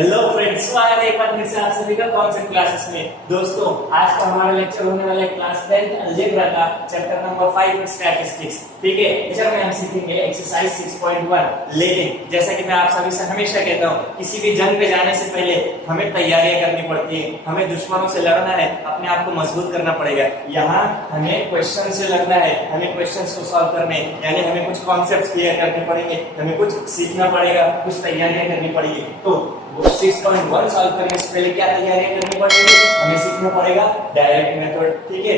Hello friends, स्वागत है एक बार फिर से आप सभी का कॉन्सेप्ट क्लासेस में। दोस्तों, आज का हमारा लेक्चर होने वाला है क्लास 10 अलजेब्रा का चैप्टर नंबर 5 स्टैटिस्टिक्स। ठीक है, लेक्चर में हम सीखेंगे एक्सरसाइज 6.1। लेकिन जैसा कि मैं आप सभी से हमेशा कहता हूँ, किसी भी जंग पे जाने से पहले हमें तैयारियां करनी पड़ती है। हमें दुश्मनों से लड़ना है, अपने आप को मजबूत करना पड़ेगा। यहाँ हमें क्वेश्चन से लड़ना है, हमें क्वेश्चन को सॉल्व करने, यानी हमें कुछ कॉन्सेप्ट क्लियर करने पड़ेंगे, हमें कुछ सीखना पड़ेगा, कुछ तैयारियां करनी पड़ेगी। तो 6.1 सॉल्व करने से पहले क्या तैयारियां करनी पड़ेगी? हमें सीखना पड़ेगा डायरेक्ट मेथड। ठीक है,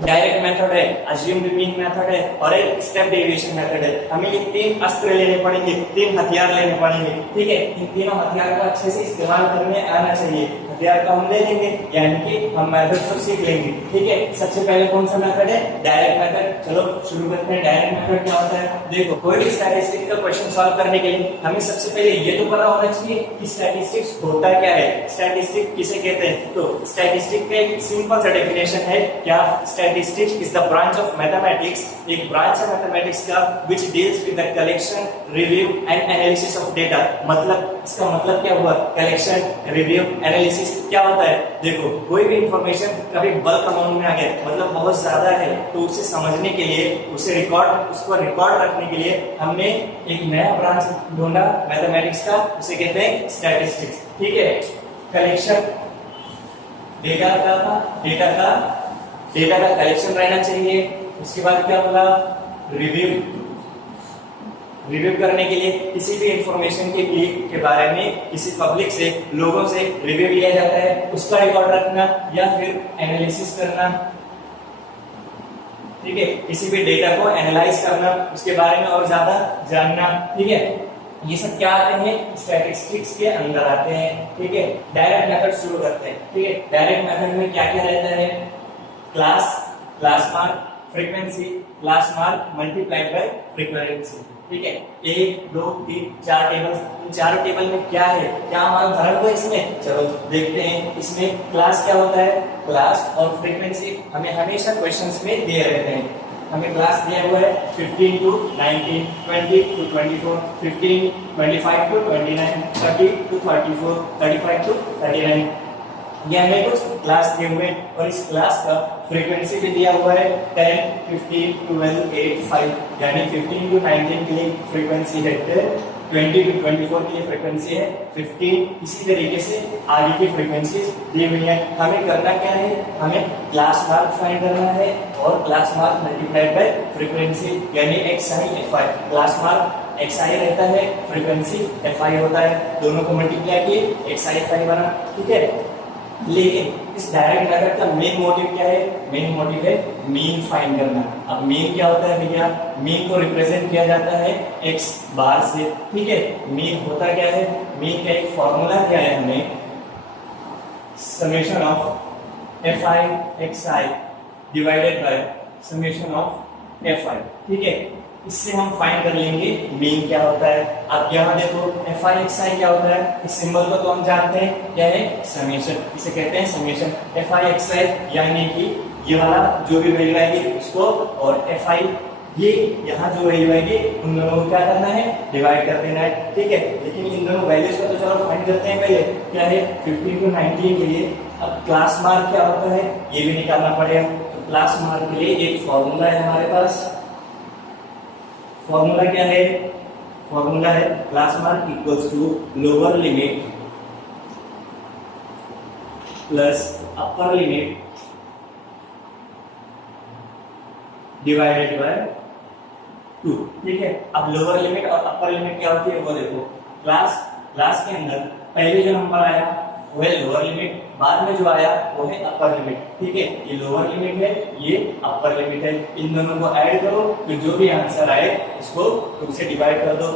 डायरेक्ट मेथड है, अज्यूम्ड मीन मेथड है और एक स्टेप डेरिवेशन मेथड है। हमें ये तीन अस्त्र लेने पड़ेंगे, तीन हथियार लेने पड़ेंगे। ठीक है, इन तीनों हथियार का अच्छे से इस्तेमाल करने आना चाहिए। हथियार का हम ले लेंगे, यानी कि हम मेथड को सीख लेंगे। ठीक है, सबसे पहले कौन सा मेथड है? Direct method. चलो शुरू करते हैं। डायरेक्ट मेथड क्या होता है? देखो, कोई भी स्टैटिस्टिक्स का क्वेश्चन सॉल्व करने के लिए हमें सबसे पहले ये तो पता होना चाहिए कि स्टैटिस्टिक्स होता क्या है, स्टैटिस्टिक्स किसे कहते हैं। तो स्टैटिस्टिक्स का एक सिंपल सा डेफिनेशन है। क्या? Statistics is the branch of mathematics, एक ब्रांच है मैथमेटिक्स का which deals with the collection, review and analysis of data. मतलब इसका मतलब क्या हुआ? कलेक्शन, रिव्यू, एनालिसिस क्या होता है? देखो, कोई भी इंफॉर्मेशन कभी बल्क अमाउंट में आ गया, मतलब बहुत ज्यादा है, तो उसे समझने के लिए, उसको रिकॉर्ड रखने के लिए हमने एक नया ब्रांच ढूंढा मैथमेटिक्स का, उसे कहते हैं स्टैटिस्टिक्स। ठीक है, कलेक्शन डेटा का कलेक्शन रहना चाहिए। उसके बाद क्या बोला? रिव्यू करने के लिए किसी भी इंफॉर्मेशन के बारे में किसी पब्लिक से, लोगों से रिव्यू लिया जाता है, उसका रिकॉर्ड रखना या फिर एनालिसिस करना। ठीक है, किसी भी डेटा को एनालाइज करना, उसके बारे में और ज्यादा जानना। ठीक है, ये सब क्या आते हैं? स्टैटिस्टिक्स के अंदर आते हैं। ठीक है, डायरेक्ट मेथड शुरू करते हैं। ठीक है, डायरेक्ट मेथड में क्या क्या रहता है? Class mark, frequency, class mark multiplied by frequency. ठीक है, 1 2 3 4 टेबल्स। इन चारों टेबल में क्या है, क्या हमारा उदाहरण को इसमें, चलो देखते हैं। इसमें क्लास क्या होता है? क्लास और फ्रीक्वेंसी हमें हमेशा क्वेश्चंस में दिए रहते हैं। हमें क्लास दिया हुआ है 15 to 19, 20 to 24, 15, 25 to 29, 30 to 34, 35 to 39। ये हमें कुछ क्लास दिए हुए हैं और इस क्लास का फ्रीक्वेंसी भी दिया हुआ है 10, 15, 12, 8, 5, यानी 15 to 19 के लिए फ्रीक्वेंसी है 10, 20 to 24 के लिए फ्रीक्वेंसी है 15। इसी तरीके से आगे की फ्रीक्वेंसी दी हुई है। हमें करना क्या है? हमें क्लास मार्क फाइंड करना है और class mark multiplied by frequency, यानी xi fi। Class mark xi रहता है, फ्रीक्वेंसी fi होता है, दोनों को मल्टीप्लाई किए xi fi बना। ठीक है, लेकिन इस डायरेक्ट मेथड का मेन मोटिव क्या है? मेन मोटिव है मीन फाइंड करना। अब मीन क्या होता है भैया? मीन को रिप्रेजेंट किया जाता है x बार से। ठीक है, मीन होता क्या है? मीन का एक फॉर्मूला क्या है? हमें summation of fi xi divided by summation of fi। ठीक है, इससे हम फाइंड कर लेंगे मीन क्या होता है। अब यहाँ देखो, fi xi क्या होता है? इस सिंबल को तो हम जानते हैं, क्या है? समेशन। इसे कहते हैं समेशन। fi xi यानी कि ये वाला जो भी वैल्यू आएगी उसको, और fi ये यहाँ जो वैल्यू आएगी उन दोनों को क्या करना है? डिवाइड कर देना है। ठीक है, लेकिन इन दोनों वैल्यूज का तो चलो फाइंड करते हैं पहले। क्या है? 15 to 19 के लिए अब क्लास मार्क क्या होता है ये भी निकालना पड़ेगा। तो क्लास मार्क के लिए एक फॉर्मूला है हमारे पास। फॉर्मूला क्या है? फॉर्मूला है class mark equals to lower limit plus upper limit divided by 2। ठीक है, अब लोअर लिमिट और अपर लिमिट क्या होती है वो देखो। क्लास के अंदर पहले जो नंबर आया वो है लोअर लिमिट, बाद में जो आया वो है अपर लिमिट। ठीक है, ये लोअर लिमिट है, ये अपर लिमिट है। इन दोनों को ऐड करो, फिर जो भी आंसर आए उसको 2 से डिवाइड कर दो।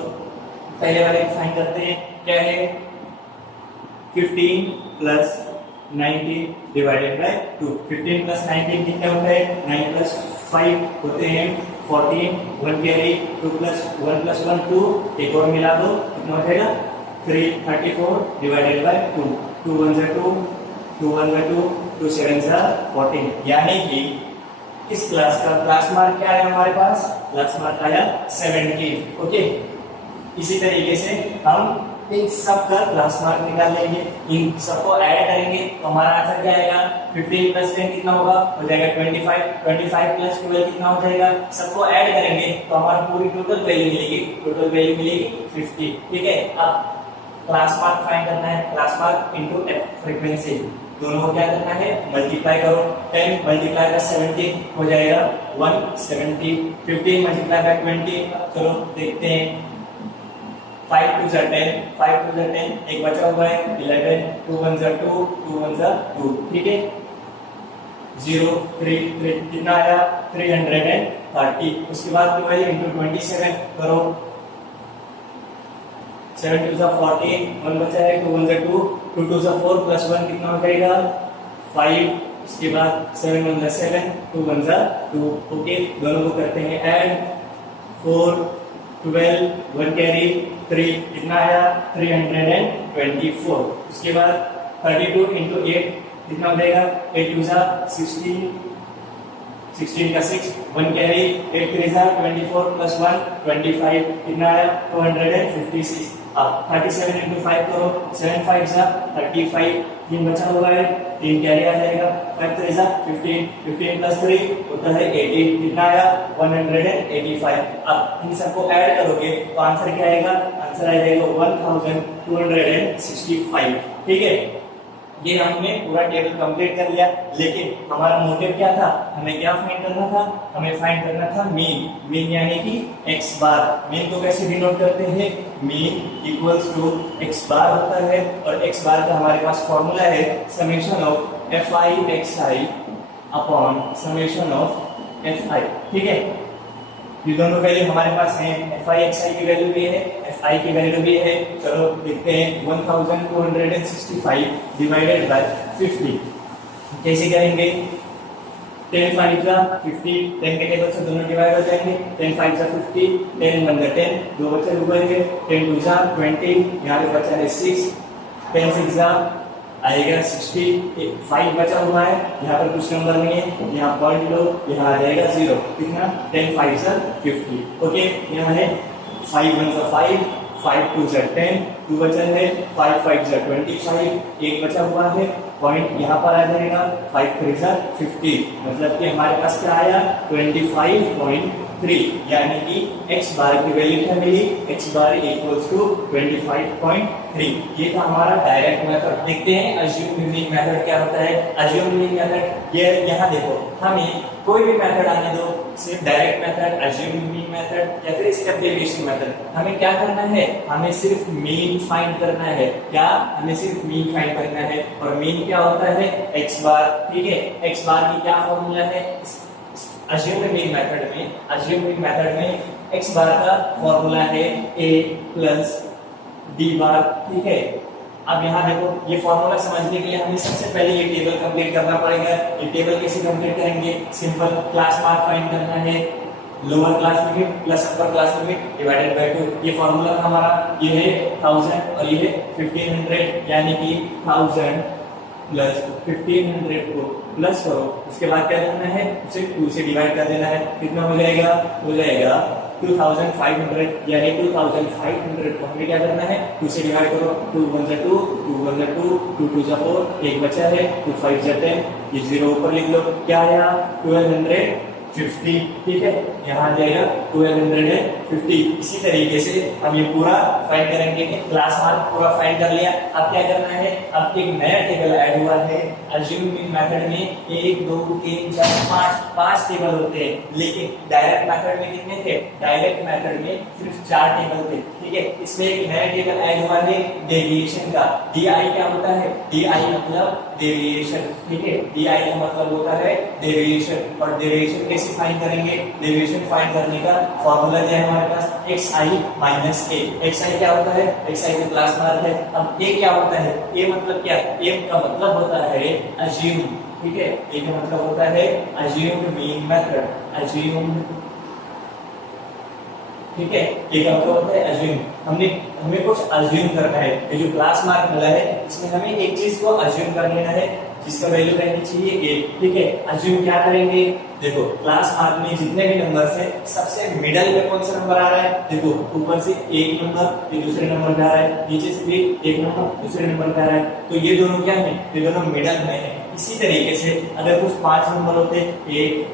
पहले वाले फाइंड करते हैं। क्या है? 15 प्लस 19 डिवाइडेड बाय 2। 15 प्लस 19 कितना होता है? 9 प्लस 5 होते हैं 14, 1 कैरी, 2 प्लस 1 प्लस 1 2, एक और मिला दो, कितना हो जाएगा? 3, 34 डिवाइडेड बाय 2। 2 1 जा 2, 2 1 जा 2, 2 7 जा 14। यानी कि इस क्लास का क्लास मार्क क्या है हमारे पास? क्लास मार्क आया 17। ओके, इसी तरीके से हम इन सब का क्लास मार्क निकाल लेंगे, इन सबको ऐड करेंगे तो हमारा आंसर क्या आएगा 15 प्लस 10 कितना होगा, हो जाएगा 25, 25 प्लस 12 कितना हो जाएगा, सबको ऐड करेंगे तो हमारा पूरी टोटल वैल्यू मिलेगी 50। ठीक है, अब क्लास मार्क फाइंड करना है, क्लास मार्क इनटू फ्रीक्वेंसी, दोनों को क्या करना है मल्टीप्लाई करो, 10 मल्टीप्लाई का 17 हो जाएगा 170, 15 मल्टीप्लाई का 20, चलो देखते हैं 5 2 जा 10, 5 2 जा 10, एक बचा हुआ है 11, 2 1 जा 2, 2 1 जा 2, ठीक है 0 3 3 कितना आया 330, उसके बाद 12 into 27 करो, 7 2 जा 14, 1 बचा है 2 1 जा 2, 2 2 जा 4 प्लस 1 कितना हो जाएगा 5, उसके बाद 7 1 जा 7, 2 1 जा 2, ओके दोनों को करते हैं ऐड, 4 12 1 कैरी 3 कितना आया 324, उसके बाद 32 into 8 कितना हो जाएगा 8 2 जा 16, 16 का 6 1 कैरी 8 3 जा 24 प्लस 1 25 कितना आया 256, अब 37 into 5 करो, 7 5 जा 35, 3 बचा हुआ है 3 कैरी आ जाएगा, 5 3 जा 15, 15 प्लस 3 होता है 18, कितना आया 185, अब इन सबको ऐड करोगे तो आंसर क्या आएगा, आंसर आ जाएगा 1265। ठीक है, ये हमने पूरा टेबल कंप्लीट कर लिया, लेकिन हमारा मोटिव क्या था, हमें क्या फाइंड करना था, हमें फाइंड करना था मीन, मीन यानी कि x बार, मीन को कैसे डिनोट करते हैं, मीन इक्वल्स टू x बार होता है, और x बार का हमारे पास फॉर्मूला है summation of fi xi upon summation of fi। ठीक है, ये दोनों वैल्यू हमारे पास हैं, fi xi की वैल्यू भी है, fi की वैल्यू भी है, चलो देखते हैं 1265 डिवाइडेड बाय 50 कैसे करेंगे, 10 5 जा 50, 10 के टेबल से दोनों डिवाइड हो जाएंगे, 10 5 जा 50, 10 1 जा 10, दो बचे हुए हैं 10 2 जा 20, यहाँ पे बचा है 6, 10 6 जा आएगा 60, 5 बचा हुआ है, यहाँ पर कुछ नंबर नहीं है, यहाँ पॉइंट लो, यहाँ आ जाएगा 0, कितना 10 5 जा 50, ओके यहाँ है 5 1 जा 5, 5 2 जा 10, 2 बचा है 5 5 जा 25, एक बचा हुआ है, पॉइंट यहाँ पर आ जाएगा 5 3 जा 50, मतलब कि हमारे पास क्या आया 25.3, यानी कि x बार की वैल्यू क्या मिली, x बार इक्वल्स टू 25.3। ये था हमारा डायरेक्ट मेथड। देखते हैं अज्यूम यूनिक मेथड क्या होता है। अज्यूम यूनिक मेथड ये यहाँ देखो, हमें कोई भी मेथड आने दो, सिर्फ direct method, assume unique method या फिर स्टेप डेविएशन मेथड, हमें क्या करना है, हमें सिर्फ मीन फाइंड करना है। क्या, हमें सिर्फ मीन फाइंड करना है, और मीन क्या होता है x बार। ठीक है, x बार की क्या फॉर्मूला है अज्यूमिंग मेथड में x बार का फॉर्मूला है a प्लस d बार। ठीक है, अब यहाँ देखो, ये फॉर्मूला समझने के लिए हमें सबसे पहले ये टेबल कंप्लीट करना पड़ेगा। ये टेबल कैसे कंप्लीट करेंगे, सिंपल क्लास मार्क फाइंड करना है, lower class limit plus upper class limit divided by 2। ये फॉर्मूला हमारा ये है 1000 और ये है 1500, यानी कि 1000 प्लस 1500 को प्लस करो, उसके बाद क्या करना है, उसे 2 से डिवाइड कर देना है, कितना हो जाएगा 2500, यानी 2500 को हमें क्या करना है 2 से डिवाइड करो, 2 1 जा 2, 2 1 जा 2, 2 2 जा 4, एक बचा है 2 5 जा 10, ये 0 ऊपर लिख लो, क्या आया 1250। ठीक है, यहाँ आ जाएगा 1250। इसी तरीके से हम ये पूरा फाइंड करेंगे। क्लास मार्क पूरा फाइंड कर लिया, अब क्या करना है, अब एक नया टेबल ऐड हुआ है अज्यूमिंग मेथड में। 1 2 3 4 5 टेबल होते हैं, लेकिन डायरेक्ट मेथड में कितने थे, डायरेक्ट मेथड में सिर्फ 4 टेबल थे। ठीक है, इसमें एक नया टेबल ऐड हुआ है डेविएशन का। DI क्या होता है, DI मतलब डेविएशन। ठीक है, DI का मतलब होता है डेविएशन, और डेविएशन कैसे फाइंड करेंगे, डेविएशन फाइंड करने का फॉर्मूला दिया है हमारे पास xi माइनस a। xi क्या होता है, xi का क्लास मार्क है। अब a क्या होता है, a मतलब क्या, a का मतलब होता है अज्यूम। ठीक है, a का मतलब होता है अज्यूम मीन मेथड, अज्यूम। ठीक है, ये का मतलब होता है अज्यूम। हमें कुछ अज्यूम करना है। ये जो क्लास मार्क मिला है, इसमें हमें एक चीज को अज्यूम कर लेना है। जिसका वैल्यू रहनी चाहिए ए, ठीक है। अज्यूम क्या करेंगे, देखो क्लास मार्क में जितने भी नंबर्स है सबसे मिडल में कौन सा नंबर आ रहा है, देखो ऊपर से एक नंबर ये दूसरे नंबर पे आ रहा है, नीचे से भी एक नंबर दूसरे नंबर पे आ रहा है, तो ये दोनों क्या है, ये दोनों मिडल में है। इसी तरीके से अगर कुछ 5 नंबर होते, एक,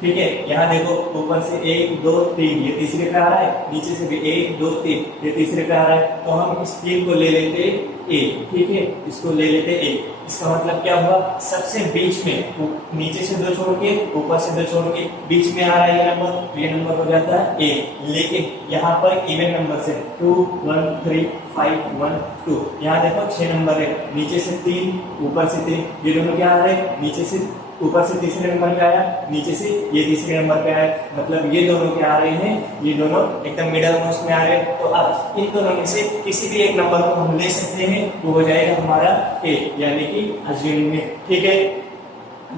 ठीक है, यहाँ देखो ऊपर से 1 2 3 ये तीसरे पे आ रहा है, नीचे से भी 1 2 3 ये तीसरे पे आ रहा है, तो हम इस 3 को ले लेते ए, ठीक है, इसको ले लेते ए। इसका मतलब क्या हुआ, सबसे बीच में, नीचे से 2 छोड़ के ऊपर से 2 छोड़ के बीच में आ रहा है ये नंबर, तो ये नंबर हो जाता है ए। लेकिन यहाँ पर इवन नंबर से 2 1 3 5 1 2, यहाँ देखो 6 नंबर है, नीचे से 3 ऊपर से 3, ये दोनों क्या आ रहे हैं, नीचे से ऊपर से तीसरे नंबर पे आया, नीचे से ये तीसरे नंबर पे आया, मतलब ये दोनों क्या आ रहे हैं, ये दोनों एकदम मिडल मोस्ट में आ रहे हैं। तो अब इन दोनों में से किसी भी एक नंबर को हम ले सकते हैं, वो हो जाएगा हमारा ए, यानी कि अज्यूमिंग में, ठीक है।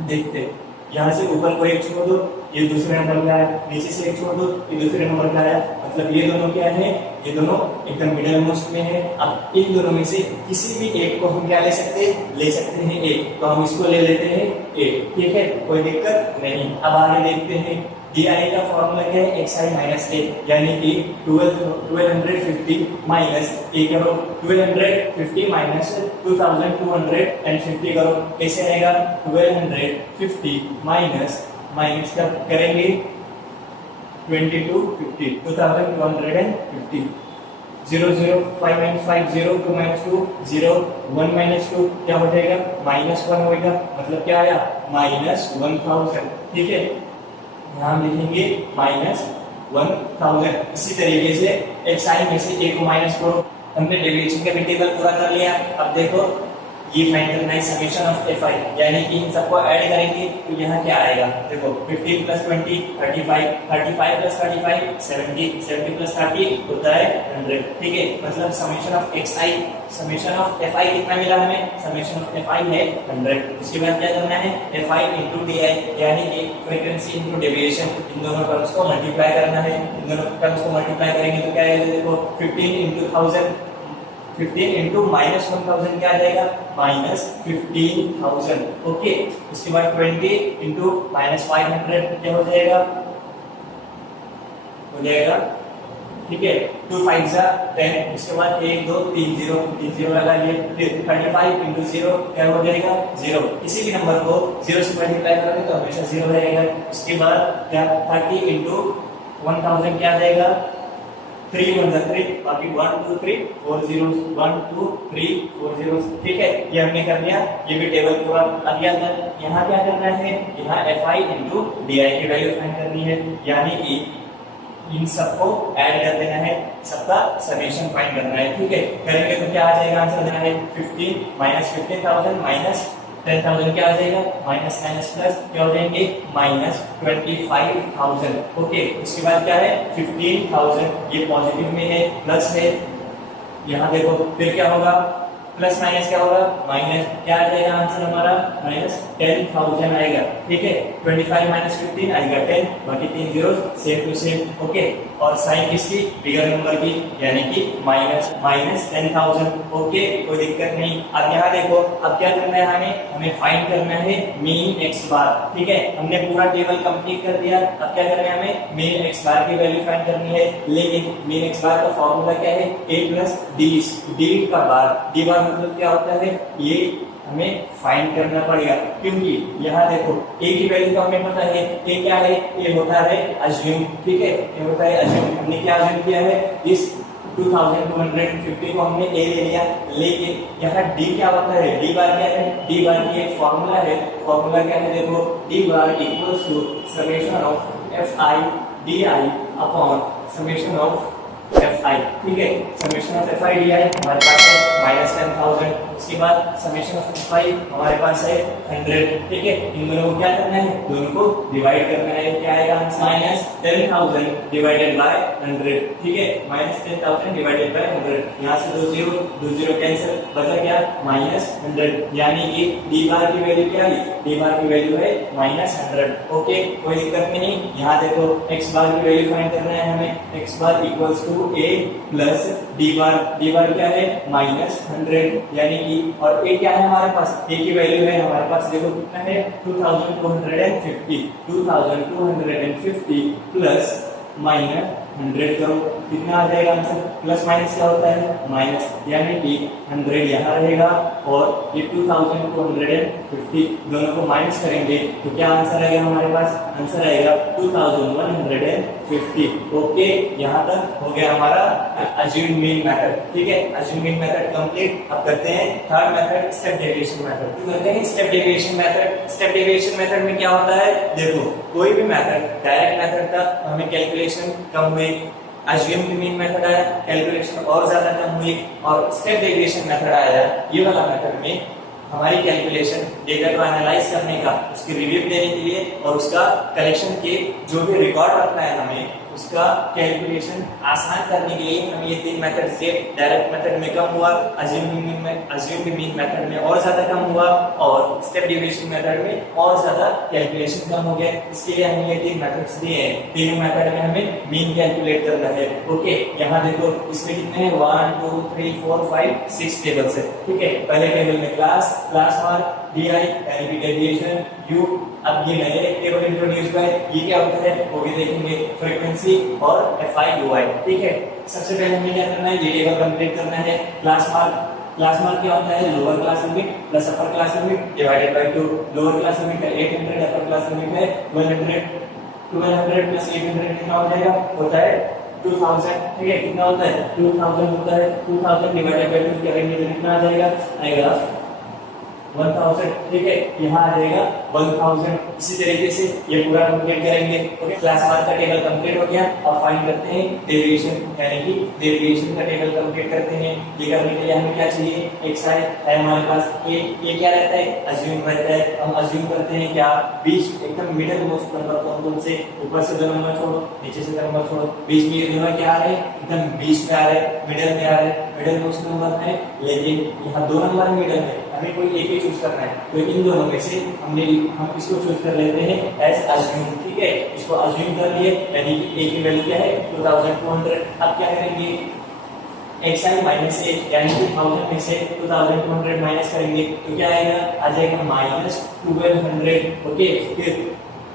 देखते हैं, यहाँ से ऊपर को एक छोड़ दो, ये दूसरे नंबर पे आया, नीचे से एक छोड़ दो, ये दूसरे नंबर पे आया, मतलब ये दोनों क्या है, ये दोनों एकदम मिडल मोस्ट में है। अब इन दोनों में से किसी भी एक को हम क्या ले सकते हैं, ले सकते हैं ए, तो हम इसको ले लेते हैं ए, ठीक है, कोई दिक्कत नहीं। अब आगे देखते हैं, डी आई का फॉर्मूला क्या है, एक्स आई माइनस ए, यानी कि 1250 माइनस ए करो, 1250 माइनस 2250 करो, कैसे आएगा, 1250 माइनस क्या करेंगे, 2250, 2250, 0 0 5 minus 5 0 2 minus 2 0 1 minus 2 क्या हो जाएगा, -1 होगा, मतलब क्या आया, -1000, ठीक है। यहाँ लिखेंगे -1000। इसी तरीके से एक्स आई में से ए को माइनस करो, हमने डेविएशन का भी टेबल पूरा कर लिया। अब देखो ये फाइंड करना है समेशन ऑफ एफ आई, यानी कि इन सबको ऐड करेंगे तो यहाँ क्या आएगा, देखो 15 प्लस 20 35, 35 प्लस 35 70, 70 प्लस 30 होता है 100, ठीक है। मतलब summation of x I, summation of f आई कितना मिला हमें, समेशन ऑफ एफ आई है 100। उसके बाद क्या करना है, F I into D I, यानी कि फ्रीक्वेंसी इंटू डेविएशन, इन दोनों टर्म्स को मल्टीप्लाई करना है। इन दोनों टर्म्स को मल्टीप्लाई करेंगे तो क्या आएगा, देखो 15 इंटू 1000, 15 इंटू -1000 क्या आ जाएगा, -15,000, ओके। उसके बाद 20 इंटू -500 क्या हो जाएगा, ठीक है, 2 5 जा 10। उसके बाद 1 2 3 0 लगा लिए, फिर 35 इंटू 0 क्या हो जाएगा, 0। किसी भी नंबर को 0 से मल्टीप्लाई करोगे तो हमेशा 0 रहेगा। उसके बाद क्या, 30 इंटू 1000 क्या आ जाएगा, 3 1 3, बाकी 1 2 3 4 zeros, 1 2 3 4 zeros, ठीक है। ये हमने कर लिया, ये भी टेबल पूरा आ गया। यहाँ क्या करना है, यहाँ F I into D I की वैल्यू फाइंड करनी है, यानी कि इन सबको ऐड कर देना है, सबका समेशन फाइंड करना है, ठीक है। करेंगे तो क्या आ जाएगा, आंसर देना है 15 -15,000 माइनस 10,000 क्या आ जाएगा, माइनस प्लस क्या हो जाएंगे, -25,000, ओके। उसके बाद क्या है 15,000, ये पॉजिटिव में है, प्लस है, यहाँ देखो फिर क्या होगा, प्लस माइनस क्या होगा, माइनस, क्या आ जाएगा आंसर हमारा, -10,000 आएगा, ठीक है। 25 माइनस 15 आएगा 10, बाकी 3 zero same to same, okay. और साइन किसकी, बिगर नंबर की, यानी कि -10,000, ओके, कोई दिक्कत नहीं। अब यहाँ देखो, अब क्या करना है हमें फाइंड करना है मीन एक्स बार, ठीक है। हमने पूरा टेबल कंप्लीट कर दिया। अब क्या करना है, हमें मीन एक्स बार की वैल्यू फाइंड करनी है, लेकिन मीन एक्स बार का फॉर्मूला क्या है, a प्लस डी का बार, डी बार मतलब क्या होता है, ये हमें फाइंड करना पड़ेगा, क्योंकि यहाँ देखो a की वैल्यू तो हमें पता है, a क्या है, a होता है अज्यूम, ठीक है, ये होता है अज्यूम। हमने क्या अज्यूम किया है, इस 2250 को हमने a ले लिया, लेकिन यहाँ d क्या होता है, d बार क्या है, d बार की एक फॉर्मूला है, फॉर्मूला क्या है, देखो d bar equals to summation of f i d i upon summation of f i, ठीक है। Summation of f i d i हमारे पास है -10,000, उसके बाद समेशन ऑफ एफ आई हमारे पास है 100, ठीक है। इन दोनों को क्या करना है, दोनों को डिवाइड करना है, क्या आएगा आंसर -10,000 डिवाइडेड बाय 100, ठीक है, -10,000 डिवाइडेड बाय 100। यहाँ से 2 0 कैंसिल, बचा क्या -100, यानी कि डी बार की वैल्यू क्या है, डी बार की वैल्यू है -100। ओके, कोई दिक्कत नहीं। यहाँ देखो एक्स बार की वैल्यू फाइंड करना है हमें, x bar equals to a plus d bar क्या है -100, यानी कि और ए क्या है हमारे पास, ए की वैल्यू है हमारे पास देखो कितना है 2250 प्लस -100 करो, कितना आ जाएगा आंसर, प्लस माइनस क्या होता है माइनस, यानी कि 100 यहाँ रहेगा और ये 2250 दोनों को माइनस करेंगे तो क्या आंसर आएगा हमारे पास, आंसर आएगा 2150। ओके, यहाँ तक हो गया हमारा अज्यूम मीन मेथड, ठीक है, अज्यूम मीन मेथड कंप्लीट। अब करते हैं third method, step deviation method. करते हैं step deviation method. Step deviation method में क्या होता है, देखो कोई भी मेथड, डायरेक्ट मेथड का हमें कैलकुलेशन कम हुई, अज्यूम की मीन मेथड आया कैलकुलेशन और ज्यादा कम हुई, और स्टेप डेविएशन मेथड आया, ये वाला मेथड में हमारी कैलकुलेशन डेटा को एनालाइज करने का, उसकी रिव्यू देने के लिए और उसका कलेक्शन के जो भी रिकॉर्ड रखना है हमें, उसका कैलकुलेशन आसान करने के लिए हमें ये तीन मेथड से, डायरेक्ट मेथड में कम हुआ, अज्यूम की मीन मेथड में और ज्यादा कम हुआ, और स्टेप डेविएशन मेथड में और ज्यादा कैलकुलेशन कम हो गया। इसके लिए हमें ये तीन मेथड्स दिए हैं, तीनों मेथड में हमें मीन कैलकुलेट करना है। ओके, यहाँ देखो इसमें कितने हैं 1 2 3 4 5 6 टेबल्स है, ठीक है। पहले टेबल में क्लास मार्क, DI यानी कि डेविएशन, U। अब ये नए टेबल इंट्रोड्यूस हुआ है, ये क्या होता है वो भी देखेंगे, फ्रीक्वेंसी और FI UI, ठीक है। सबसे पहले हमें क्या करना है, ये टेबल कंप्लीट करना है। क्लास मार्क क्या होता है, lower class limit plus upper class limit divided by 2। Lower class limit है 800, अपर क्लास लिमिट है 1200 प्लस 800 कितना हो जाएगा, होता है 2000, ठीक है। कितना होता है 2000 होता है, 2000 डिवाइडेड बाय 2 करेंगे तो कितना आ जाएगा, आएगा 1000, ठीक है। यहाँ आ जाएगा 1000। इसी तरीके से ये पूरा कंप्लीट करेंगे। ओके, क्लास मार्क का टेबल कंप्लीट हो गया। अब फाइंड करते हैं डेविएशन, यानी कि डेविएशन का टेबल कंप्लीट करते हैं। ये करने के लिए हमें क्या चाहिए, एक साइड है हमारे पास, ये क्या रहता है, अज्यूम रहता है। हम अज्यूम करते हैं क्या, बीच एकदम मिडिल मोस्ट नंबर कौन से, ऊपर से 2 नंबर छोड़ो, नीचे से 2 नंबर छोड़ो, बीच में ये दोनों क्या आ रहे हैं, एकदम बीच में आ रहे हैं, मिडिल में आ रहे हैं, मिडिल मोस्ट नंबर है। लेकिन यहाँ 2 नंबर है मिडिल में, हमें कोई एक ही चूज करना है, तो इन दोनों में से हम इसको चूज कर लेते हैं एज अज्यूम, ठीक है। इसको अज्यूम कर लिए, यानी कि ए की वैल्यू क्या है 2200। अब क्या करेंगे, एक साइड माइनस एक, यानी कि 1000 में से 2200 माइनस करेंगे तो क्या आएगा, आ जाएगा -1200। ओके, फिर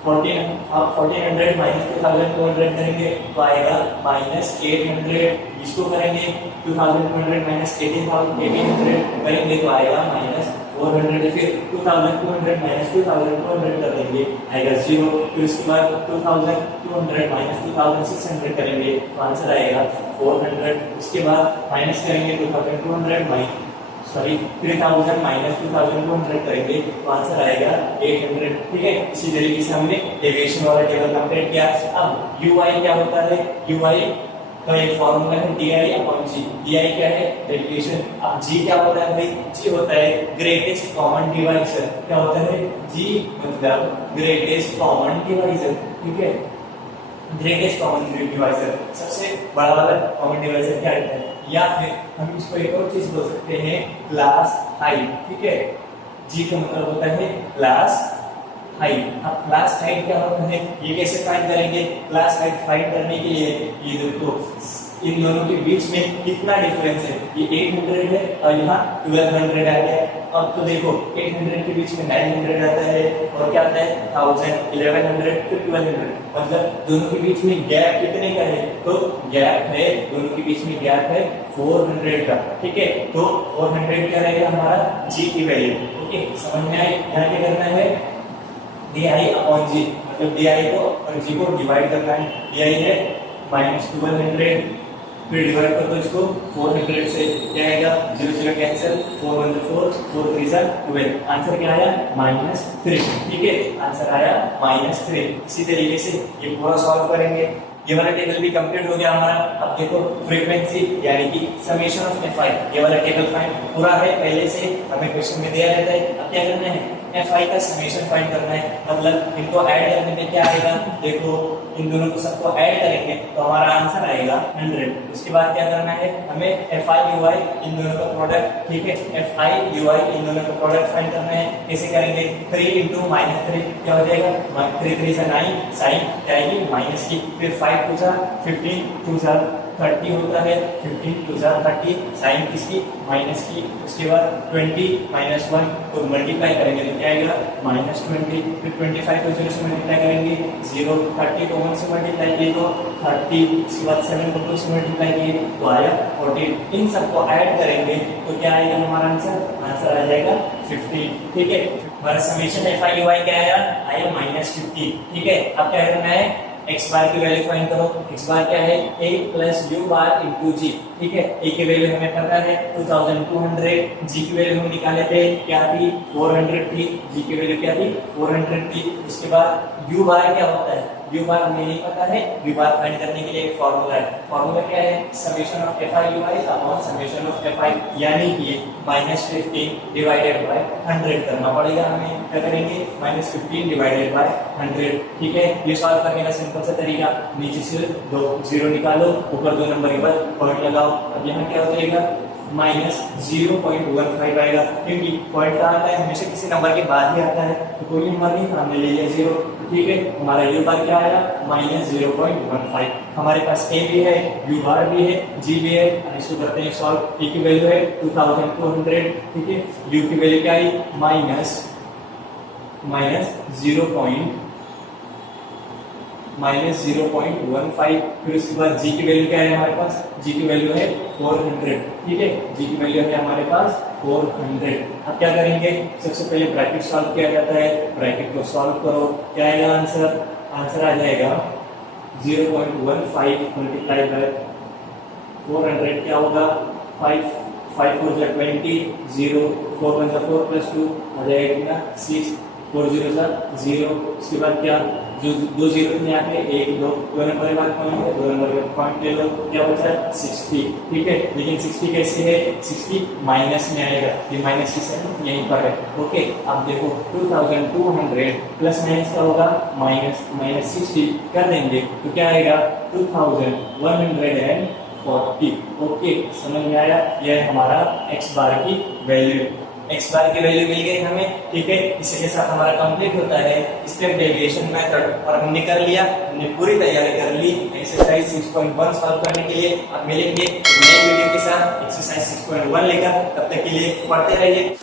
1400 माइनस 2200 करेंगे तो आएगा -800। इसको करेंगे 2200 माइनस 1800 करेंगे तो आएगा -400। फिर 2200 माइनस 2200 कर देंगे, आएगा 0। फिर उसके बाद 2200 माइनस 2600 करेंगे तो आंसर आएगा 400। उसके बाद माइनस करेंगे 3000 माइनस 2200 करेंगे तो आंसर आएगा 800, ठीक है। इसी तरीके से हमने डेविएशन वाला टेबल कंप्लीट किया। अब UI क्या होता है, UI का एक फॉर्मूला है DI/G। DI क्या है, डेविएशन। अब G क्या होता है भाई, G होता है ग्रेटेस्ट कॉमन डिवाइजर। क्या होता है, G मतलब ग्रेटेस्ट कॉमन डिवाइजर, ठीक है। ग्रेटेस्ट कॉमन डिवाइजर, सबसे बड़ा वाला कॉमन डिवाइजर क्या रहता है, या फिर हम इसको एक और चीज बोल सकते हैं, क्लास हाइट, ठीक है। जी का मतलब होता है क्लास हाइट। अब क्लास हाइट क्या होता है, ये कैसे फाइंड करेंगे, क्लास हाइट फाइंड करने के लिए ये देखो इन दोनों के बीच में कितना डिफरेंस है, ये 800 है और यहाँ 1200 आ गया। अब तो देखो 800 के बीच में 900 आता है और क्या आता है 1000, 1100 फिर 1200, मतलब दोनों के बीच में गैप कितने का है, तो गैप है, दोनों के बीच में गैप है 400 का, ठीक है। तो 400 क्या रहेगा हमारा G की वैल्यू। ओके, समझ में आई। यहाँ क्या करना है, DI/G, मतलब DI को और G को डिवाइड करना है। DI है -1200, फिर डिवाइड कर दो इसको 400 से, क्या आएगा 0 0 कैंसिल, 4 1 4, 4 3 12, आंसर क्या आया -3, ठीक है। आंसर आया -3। इसी तरीके से ये पूरा सॉल्व करेंगे। ये वाला टेबल भी कंप्लीट हो गया हमारा। अब देखो फ्रीक्वेंसी यानी कि समेशन ऑफ FI, ये वाला टेबल फाइंड पूरा है, पहले से हमें क्वेश्चन में दिया रहता है। अब क्या करना है, fi का समेशन फाइंड करना है, मतलब इनको ऐड करने पे क्या आएगा, देखो इन दोनों को सबको ऐड करेंगे तो हमारा आंसर आएगा 100। उसके बाद क्या करना है, हमें fi ui इन दोनों का प्रोडक्ट, ठीक है, fi ui इन दोनों का प्रोडक्ट फाइंड करना है। कैसे करेंगे, 3 into -3 क्या हो जाएगा, 3 3 से 9, साइन आएगी माइनस की, फिर 5 2 15 2 30 होता है, 15 2 30, साइन किसकी, माइनस की। उसके बाद 20 -1 को मल्टीप्लाई करेंगे तो क्या आएगा, -20, फिर 25 को 0 से मल्टीप्लाई करेंगे 0, 30 को 1 से मल्टीप्लाई किए तो 30, उसके बाद 7 को 2 से मल्टीप्लाई किए तो आया 14। इन सबको ऐड करेंगे तो क्या आएगा हमारा आंसर आ जाएगा 50, ठीक है। हमारा समेशन fi ui क्या आया -50, ठीक है। अब क्या करना है, x बार की वैल्यू फाइंड करो। x बार क्या है, a plus u bar into g, ठीक है। a की वैल्यू हमें पता है 2200, g की वैल्यू हम निकाले थे क्या थी, 400 थी, g की वैल्यू क्या थी, 400 थी। उसके बाद u बार क्या होता है, u बार हमें नहीं पता है, u बार फाइंड करने के लिए एक फॉर्मूला है। फॉर्मूला क्या है, summation of fi ui upon summation of fi, यानी कि -15 डिवाइडेड बाय 100 करना पड़ेगा हमें। क्या करेंगे, -15 डिवाइडेड बाय 100, ठीक है। ये सॉल्व करने का सिंपल सा तरीका, नीचे से 2 0 निकालो, ऊपर 2 नंबर के बाद पॉइंट लगाओ। अब यहाँ क्या हो जाएगा, -0.15 आएगा, क्योंकि पॉइंट आता है हमेशा किसी नंबर के बाद ही आता है, तो कोई नंबर नहीं, हमने ले लिया 0, ठीक है। हमारा u बार क्या आया, -0.15। हमारे पास a भी है, u बार भी है, g भी है। इसको करते हैं सॉल्व। a की वैल्यू है 2200, ठीक है। u की वैल्यू क्या आई, -0.15। फिर उसके बाद g की वैल्यू क्या है हमारे पास, g की वैल्यू है 400, ठीक है। g की वैल्यू है हमारे पास 400। अब क्या करेंगे, सबसे पहले ब्रैकेट सॉल्व किया जाता है, ब्रैकेट को सॉल्व करो, क्या आएगा आंसर आ जाएगा 0.15 मल्टीप्लाई बाय 400 क्या होगा, 5 5 4 20, 0 4 1 4 प्लस 2 आ जाएगा कितना, 6, 4 0 0। उसके बाद क्या, जो 2 0 यहाँ पे 1 2 नंबर के बाद पॉइंट है, 2 नंबर के पॉइंट ले लो, क्या बचा 60, ठीक है। लेकिन 60 कैसे है, 60 माइनस में आएगा, ये माइनस की साइन यहीं पर है, ओके। अब देखो 2200 प्लस माइनस क्या होगा, -60 कर देंगे तो क्या आएगा 2140, ओके। समझ में आया, यह है हमारा x बार की वैल्यू। x बार की वैल्यू मिल गई हमें, ठीक है। इसी के साथ हमारा कंप्लीट होता है स्टेप डेविएशन मेथड, और हमने कर लिया, हमने पूरी तैयारी कर ली एक्सरसाइज 6.1 सॉल्व करने के लिए। अब मिलेंगे नए वीडियो के साथ एक्सरसाइज 6.1 लेकर, तब तक के लिए पढ़ते रहिए।